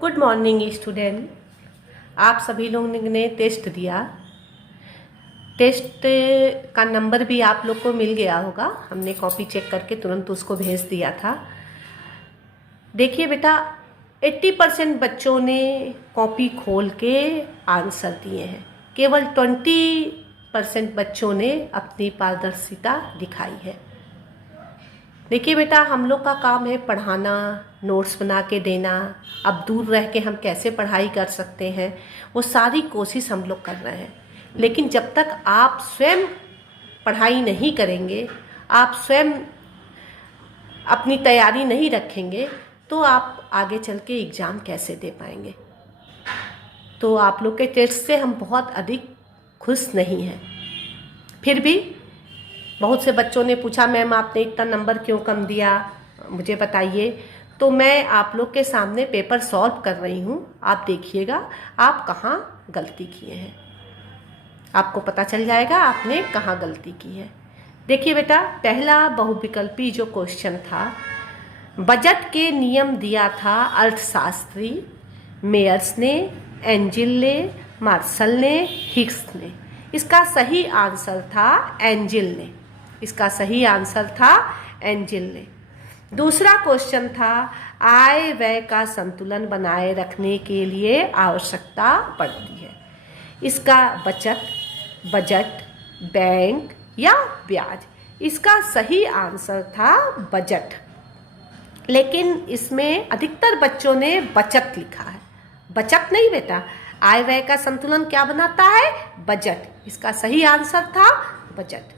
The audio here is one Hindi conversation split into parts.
Good morning student. आप सभी लोगों ने टेस्ट दिया। टेस्ट का नंबर भी आप लोग को मिल गया होगा। हमने कॉपी चेक करके तुरंत उसको भेज दिया था। देखिए बेटा, 80% बच्चों ने कॉपी खोल के आंसर दिए हैं। केवल 20% बच्चों ने अपनी पारदर्शिता दिखाई है। देखिए बेटा, हम लोग का काम है पढ़ाना, नोट्स बना के देना। अब दूर रह के हम कैसे पढ़ाई कर सकते हैं, वो सारी कोशिश हम लोग कर रहे हैं। लेकिन जब तक आप स्वयं पढ़ाई नहीं करेंगे, आप स्वयं अपनी तैयारी नहीं रखेंगे, तो आप आगे चल के एग्ज़ाम कैसे दे पाएंगे। तो आप लोग के टेस्ट से हम बहुत अधिक खुश नहीं हैं। फिर भी बहुत से बच्चों ने पूछा, मैम आपने इतना नंबर क्यों कम दिया, मुझे बताइए। तो मैं आप लोग के सामने पेपर सॉल्व कर रही हूँ। आप देखिएगा आप कहाँ गलती किए हैं, आपको पता चल जाएगा आपने कहाँ गलती की है। देखिए बेटा, पहला बहुविकल्पी जो क्वेश्चन था, बजट के नियम दिया था अर्थशास्त्री मेयर्स ने, एंजिल ने, मार्शल ने, हिक्स ने। इसका सही आंसर था एंजिल ने। इसका सही आंसर था एंजिल ने। दूसरा क्वेश्चन था, आय व्यय का संतुलन बनाए रखने के लिए आवश्यकता पड़ती है। इसका बचत, बजट, बैंक या ब्याज। इसका सही आंसर था बजट। लेकिन इसमें अधिकतर बच्चों ने बचत लिखा है, बचत नहीं बेटा। आय व्यय का संतुलन क्या बनाता है? बजट। इसका सही आंसर था बजट।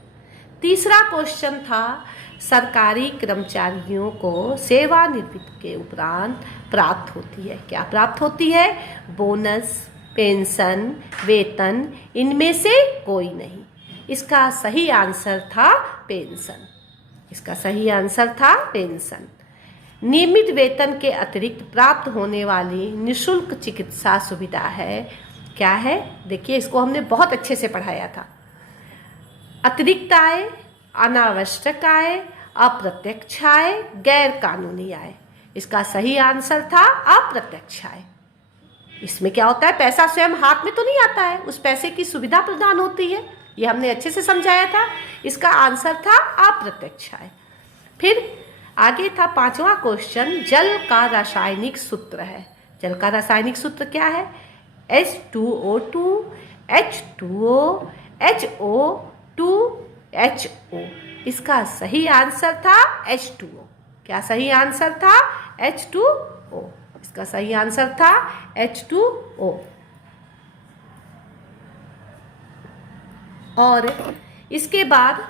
तीसरा क्वेश्चन था, सरकारी कर्मचारियों को सेवानिवृत्ति के उपरांत प्राप्त होती है, क्या प्राप्त होती है? बोनस, पेंशन, वेतन, इनमें से कोई नहीं। इसका सही आंसर था पेंशन। इसका सही आंसर था पेंशन। नियमित वेतन के अतिरिक्त प्राप्त होने वाली निःशुल्क चिकित्सा सुविधा है, क्या है? देखिए, इसको हमने बहुत अच्छे से पढ़ाया था। अतिरिक्त आय, अनावश्यक आय, अप्रत्यक्ष आय, गैर कानूनी आय। इसका सही आंसर था अप्रत्यक्ष आय। इसमें क्या होता है, पैसा स्वयं हाथ में तो नहीं आता है, उस पैसे की सुविधा प्रदान होती है। ये हमने अच्छे से समझाया था। इसका आंसर था अप्रत्यक्ष आय। फिर आगे था पांचवा क्वेश्चन, जल का रासायनिक सूत्र है। जल का रासायनिक सूत्र क्या है? H2O2, H2O, HO2HO। इसका सही आंसर था H2O। क्या सही आंसर था? H2O। इसका सही आंसर था H2O। और इसके बाद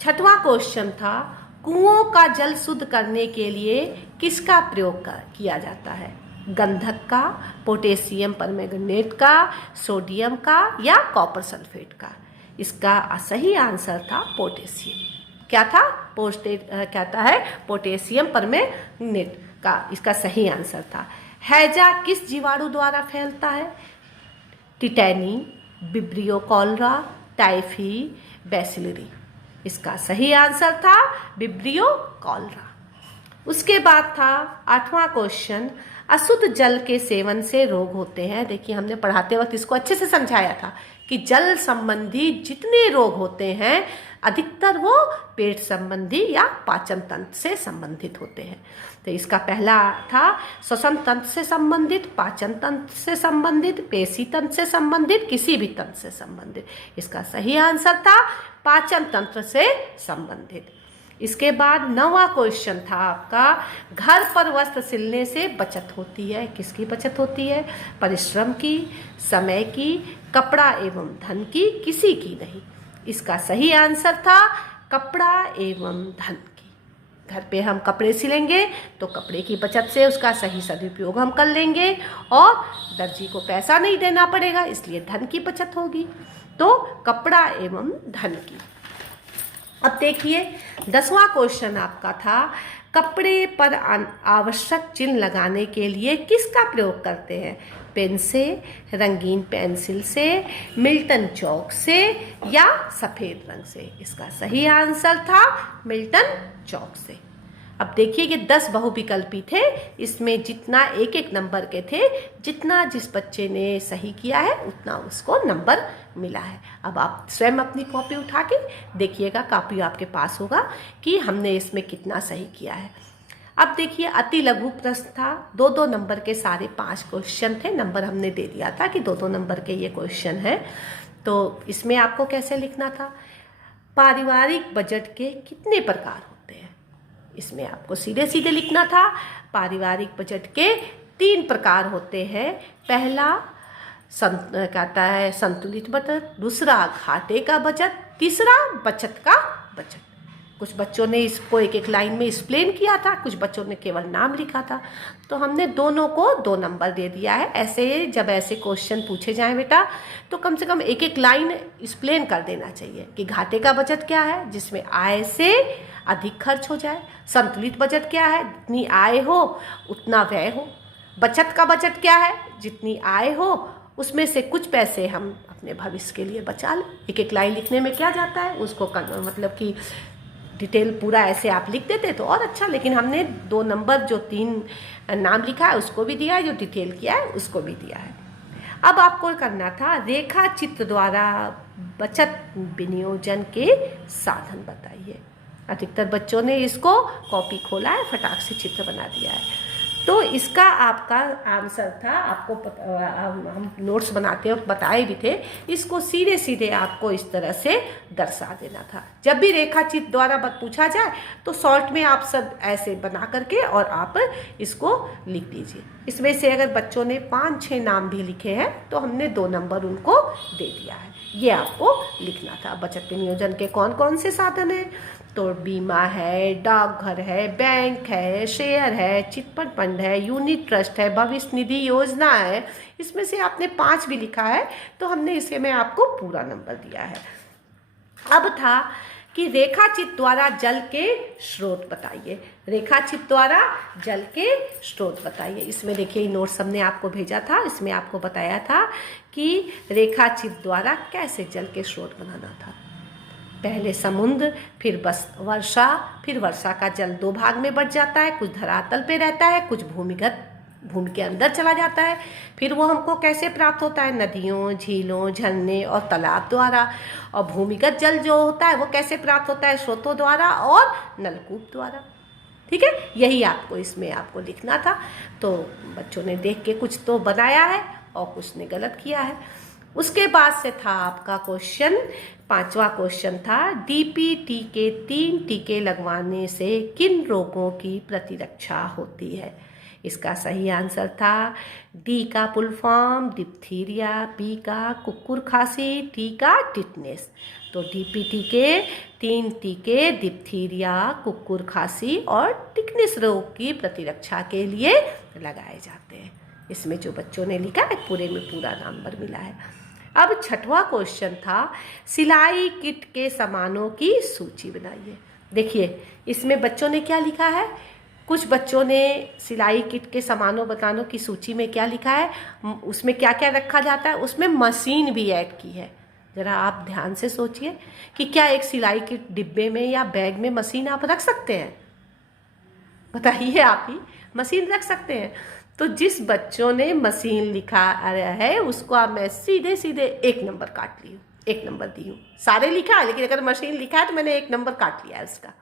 छठवां क्वेश्चन था, कुओं का जल शुद्ध करने के लिए किसका प्रयोग किया जाता है? गंधक का, पोटेशियम परमैंगनेट का, सोडियम का या कॉपर सल्फेट का। इसका सही आंसर था पोटेशियम। क्या था? कहता है पोटेशियम परमैंगनेट का इसका सही आंसर था। हैजा किस जीवाणु द्वारा फैलता है? Tetani, vibrio cholera, typhi, bacillary. इसका सही आंसर था विब्रियो कॉलरा। उसके बाद था आठवां क्वेश्चन, अशुद्ध जल के सेवन से रोग होते हैं। देखिए, हमने पढ़ाते वक्त इसको अच्छे से समझाया था कि जल संबंधी जितने रोग होते हैं अधिकतर वो पेट संबंधी या पाचन तंत्र से संबंधित होते हैं। तो इसका पहला था श्वसन तंत्र से संबंधित, पाचन तंत्र से संबंधित, पेशी तंत्र से संबंधित, किसी भी तंत्र से संबंधित। इसका सही आंसर था पाचन तंत्र से संबंधित। इसके बाद नौवां क्वेश्चन था आपका, घर पर वस्त्र सिलने से बचत होती है। किसकी बचत होती है? परिश्रम की, समय की, कपड़ा एवं धन की, किसी की नहीं। इसका सही आंसर था कपड़ा एवं धन की। घर पे हम कपड़े सिलेंगे तो कपड़े की बचत से उसका सही सदुपयोग हम कर लेंगे और दर्जी को पैसा नहीं देना पड़ेगा, इसलिए धन की बचत होगी। तो कपड़ा एवं धन की। अब देखिए, 10वां क्वेश्चन आपका था, कपड़े पर आवश्यक चिन्ह लगाने के लिए किसका प्रयोग करते हैं? पेन से, रंगीन पेंसिल से, मिल्टन चौक से या सफ़ेद रंग से। इसका सही आंसर था मिल्टन चौक से। अब देखिए ये 10 बहुविकल्पी थे, इसमें जितना एक एक नंबर के थे, जितना जिस बच्चे ने सही किया है उतना उसको नंबर मिला है। अब आप स्वयं अपनी कॉपी उठा के देखिएगा, कॉपी आपके पास होगा कि हमने इसमें कितना सही किया है। अब देखिए अति लघु प्रश्न था, 2-2 नंबर के सारे 5 क्वेश्चन थे, नंबर हमने दे दिया था कि 2-2 नंबर के ये क्वेश्चन है। तो इसमें आपको कैसे लिखना था, पारिवारिक बजट के कितने प्रकार होते हैं, इसमें आपको सीधे सीधे लिखना था। पारिवारिक बजट के 3 प्रकार होते हैं। पहला कहता है संतुलित बजट, दूसरा घाटे का बजट, तीसरा बचत का बजट। कुछ बच्चों ने इसको एक एक लाइन में एक्सप्लेन किया था, कुछ बच्चों ने केवल नाम लिखा था। तो हमने दोनों को 2 नंबर दे दिया है। ऐसे जब ऐसे क्वेश्चन पूछे जाएं बेटा तो कम से कम एक एक लाइन एक्सप्लेन कर देना चाहिए कि घाटे का बजट क्या है, जिसमें आय से अधिक खर्च हो जाए। संतुलित बजट क्या है, जितनी आय हो उतना व्यय हो। बचत का बजट क्या है, जितनी आय हो उसमें से कुछ पैसे हम अपने भविष्य के लिए बचा लें। एक एक लाइन लिखने में क्या जाता है, उसको मतलब कि डिटेल पूरा ऐसे आप लिख देते तो और अच्छा, लेकिन हमने 2 नंबर जो 3 नाम लिखा है उसको भी दिया है, जो डिटेल किया है उसको भी दिया है। अब आपको करना था रेखा चित्र द्वारा बचत विनियोजन के साधन बताइए। अधिकतर बच्चों ने इसको कॉपी खोला है, फटाक से चित्र बना दिया है। तो इसका आपका आंसर था, आपको हम नोट्स बनाते वक्त बताए भी थे, इसको सीधे सीधे आपको इस तरह से दर्शा देना था। जब भी रेखा चित्र द्वारा पूछा जाए तो शॉर्ट में आप सब ऐसे बना करके और आप इसको लिख दीजिए। इसमें से अगर बच्चों ने 5-6 नाम भी लिखे हैं तो हमने 2 नंबर उनको दे दिया है। ये आपको लिखना था। बचत विनियोजन के कौन कौन से साधन हैं, तो बीमा है, डाकघर है, बैंक है, शेयर है, चिटफंड फंड है, यूनिट ट्रस्ट है, भविष्य निधि योजना है। इसमें से आपने 5 भी लिखा है तो हमने इसे में आपको पूरा नंबर दिया है। अब था कि रेखा चित्र द्वारा जल के स्रोत बताइए। रेखा चित्र द्वारा जल के स्रोत बताइए। इसमें देखिए नोट्स हमने आपको भेजा था, इसमें आपको बताया था कि रेखा चित्र द्वारा कैसे जल के स्रोत बनाना था। पहले समुद्र, फिर वर्षा, फिर वर्षा का जल 2 भाग में बट जाता है, कुछ धरातल पे रहता है, कुछ भूमि के अंदर चला जाता है। फिर वो हमको कैसे प्राप्त होता है, नदियों, झीलों, झरने और तालाब द्वारा। और भूमिगत जल जो होता है वो कैसे प्राप्त होता है, स्रोतों द्वारा और नलकूप द्वारा। ठीक है, यही आपको इसमें आपको लिखना था। तो बच्चों ने देख के कुछ तो बनाया है और कुछ ने गलत किया है। उसके बाद से था आपका क्वेश्चन, 5वां क्वेश्चन था डीपीटी के 3 टीके लगवाने से किन रोगों की प्रतिरक्षा होती है। इसका सही आंसर था डी का फुल फॉर्म डिप्थीरिया, बी का कुकुर खांसी, टी का टिटनेस। तो डीपीटी के 3 टीके डिप्थीरिया, कुकुर खांसी और टिटनेस रोग की प्रतिरक्षा के लिए लगाए जाते हैं। इसमें जो बच्चों ने लिखा है पूरे में पूरा नंबर मिला है। अब 6वां क्वेश्चन था सिलाई किट के सामानों की सूची बनाइए। देखिए इसमें बच्चों ने क्या लिखा है, कुछ बच्चों ने सिलाई किट के सामानों बतानों की सूची में क्या लिखा है, उसमें क्या क्या रखा जाता है, उसमें मशीन भी ऐड की है। ज़रा आप ध्यान से सोचिए कि क्या एक सिलाई किट डिब्बे में या बैग में मशीन आप रख सकते हैं, बताइए आप ही, मशीन रख सकते हैं। तो जिस बच्चों ने मशीन लिखा है उसको अब मैं सीधे सीधे 1 नंबर काट ली हूँ, 1 नंबर दी हूँ। सारे लिखा है लेकिन अगर मशीन लिखा है तो मैंने 1 नंबर काट लिया है उसका।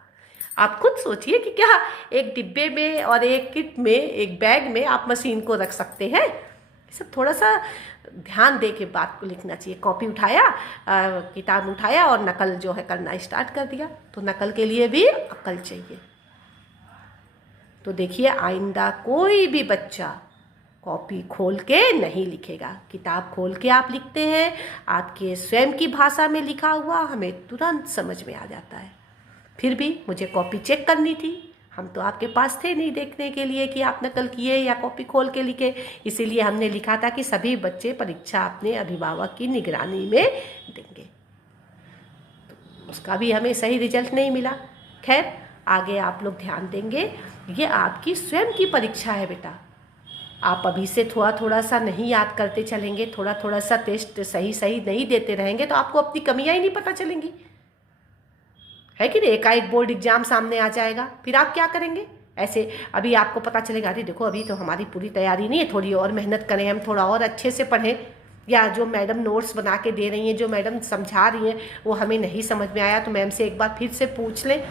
आप खुद सोचिए कि क्या एक डिब्बे में और एक किट में, एक बैग में आप मशीन को रख सकते हैं। सब थोड़ा सा ध्यान दे के बात को लिखना चाहिए। कॉपी उठाया, किताब उठाया और नकल जो है करना स्टार्ट कर दिया, तो नकल के लिए भी अक्ल चाहिए। तो देखिए आइंदा कोई भी बच्चा कॉपी खोल के नहीं लिखेगा, किताब खोल के आप लिखते हैं, आपके स्वयं की भाषा में लिखा हुआ हमें तुरंत समझ में आ जाता है। फिर भी मुझे कॉपी चेक करनी थी, हम तो आपके पास थे नहीं देखने के लिए कि आप नकल किए या कॉपी खोल के लिखे, इसीलिए हमने लिखा था कि सभी बच्चे परीक्षा अपने अभिभावक की निगरानी में देंगे। तो उसका भी हमें सही रिजल्ट नहीं मिला। खैर आगे आप लोग ध्यान देंगे, ये आपकी स्वयं की परीक्षा है बेटा। आप अभी से थोड़ा थोड़ा सा नहीं याद करते चलेंगे, थोड़ा थोड़ा सा टेस्ट सही सही नहीं देते रहेंगे तो आपको अपनी कमियां ही नहीं पता चलेंगी। है कि नहीं। एकाएक बोर्ड एग्जाम सामने आ जाएगा, फिर आप क्या करेंगे। ऐसे अभी आपको पता चलेगा अरे देखो अभी तो हमारी पूरी तैयारी नहीं है, थोड़ी और मेहनत करें, हम थोड़ा और अच्छे से पढ़ें, या जो मैडम नोट्स बना के दे रही हैं, जो मैडम समझा रही हैं वो हमें नहीं समझ में आया तो मैम से एक बार फिर से पूछ लें।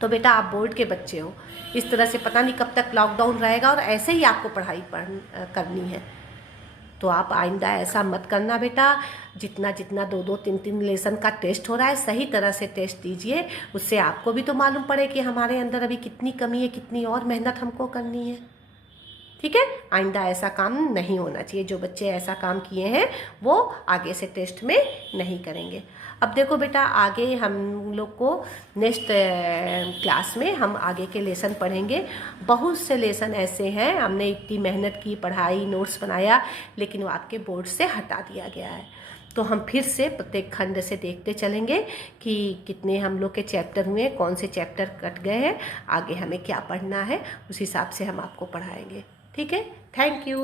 तो बेटा आप बोर्ड के बच्चे हो, इस तरह से पता नहीं कब तक लॉकडाउन रहेगा और ऐसे ही आपको पढ़ाई करनी है। तो आप आइंदा ऐसा मत करना बेटा। जितना जितना 2-2, 3-3 लेसन का टेस्ट हो रहा है सही तरह से टेस्ट दीजिए, उससे आपको भी तो मालूम पड़े कि हमारे अंदर अभी कितनी कमी है, कितनी और मेहनत हमको करनी है। ठीक है, आइंदा ऐसा काम नहीं होना चाहिए। जो बच्चे ऐसा काम किए हैं वो आगे से टेस्ट में नहीं करेंगे। अब देखो बेटा आगे हम लोग को नेक्स्ट क्लास में हम आगे के लेसन पढ़ेंगे। बहुत से लेसन ऐसे हैं, हमने इतनी मेहनत की, पढ़ाई, नोट्स बनाया, लेकिन वो आपके बोर्ड से हटा दिया गया है। तो हम फिर से प्रत्येक खंड से देखते चलेंगे कि कितने हम लोग के चैप्टर हुए, कौन से चैप्टर कट गए हैं, आगे हमें क्या पढ़ना है, उस हिसाब से हम आपको पढ़ाएंगे। ठीक है, थैंक यू।